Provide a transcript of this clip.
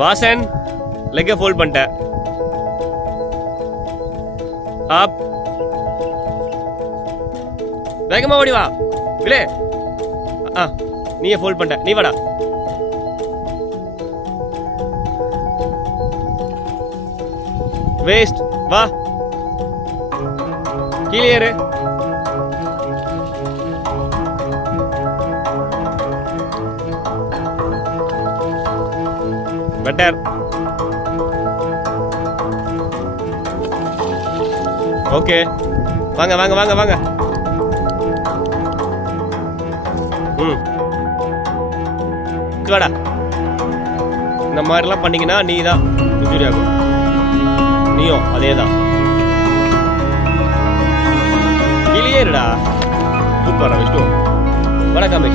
Vasan லெக்கை fold பண்ணிட்டேன். அப் வேகமா ஓடி வா. விலே நீயே ஃபோல்ட் பண்ணிட்ட. நீ வாடா. வேஸ்ட். வா கீழே ஏறு. பெட்டர். ஓகே வாங்க வாங்க வாங்க வாங்க. வாடா. இந்த மாதிரிலாம் பண்ணீங்கன்னா நீ தான் இன்ஜுரி ஆகும். நீயும் அதே தான். கீழே இருடா. சூப்பரா விஷ்ணு. வணக்கம்.